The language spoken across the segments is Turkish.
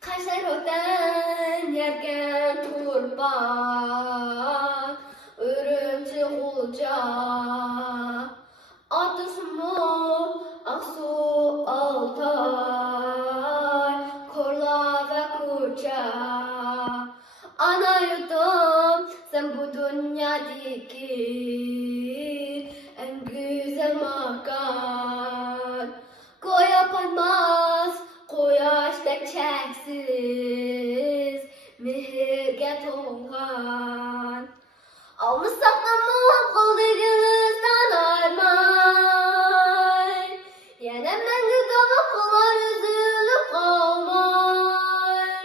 Kaşero'dan yerken turban, örümcü kulca, Adısumu Aksu Altay, Korla ve Kurca. Ana yurdum sen bu dünyadaki en güzel makan. Koya panmaz koyaştek çeksiz mehirge toğan. Almışsak namı kıldığınızdan armay. Yenemden gıdama kılar üzülüp kalmay.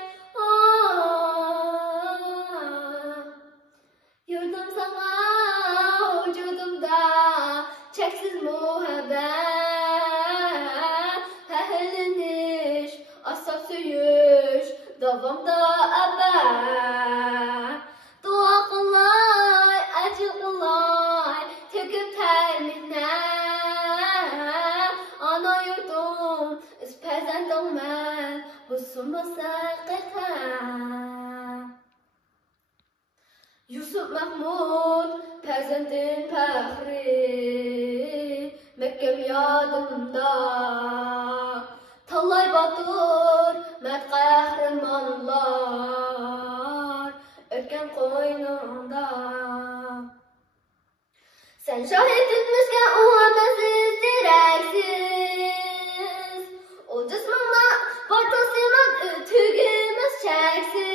Yurdum sana vücudumda çeksiz muhabbet. Heheleniş, asap söyüş, davamda əbər. Dua qılay, acı qılay, töküb tərminə. Ana yurdum, üz pəzəndəm mən, bu sunmasa qətəm. Yusuf Mahmud, pəzəndin pəxri, Mekkem yadımda. Talay Batur, mert kahramanlar, ötken koynunda. Sen şahit tutmuşken o anasız direksiz. O cismana vartasıman ötügümüz çeksiz.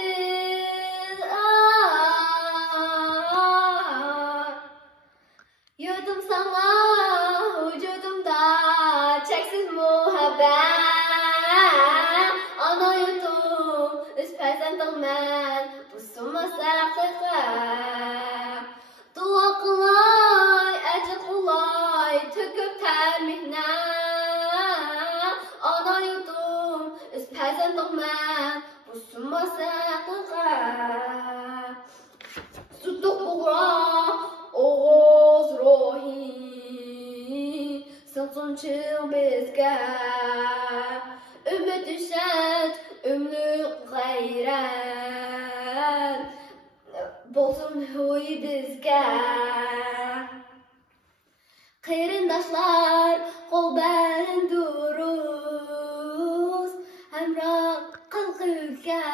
Yurdum sana vücudumda çeksiz muhabbet. Ana yurdum üz pəzəndim mən, bu sunmasa qıqaq. Dua qılay, acı qılay, töküb tərminə. Ana yurdum üz pəzəndim mən, bu sunmasa qıqaq. Sutuq uğra, oğuz rohi, sılsın çıl bizgə. Ümid düşət, ümlük qeyrət, bolsun huy bizgə. Qeyrindaşlar, qol bərin duruz, həmraq qılqılgə.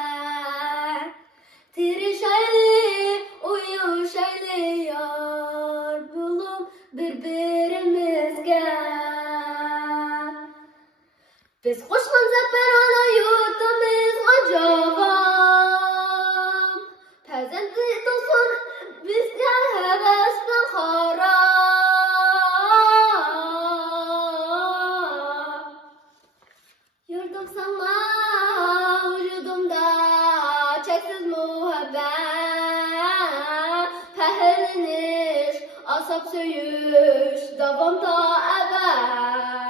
Tiriş aylı, uyuş aylı yar bulum bir-birimizgə. Biz xoşman zəfər ana yurdumuz acavam. Pəzəndi dolsun bizə həvəsdən xarab. Yurdum sana vücudumda çeksiz muhabbet. Pəhleniş, asap söyüş, davamda əbər.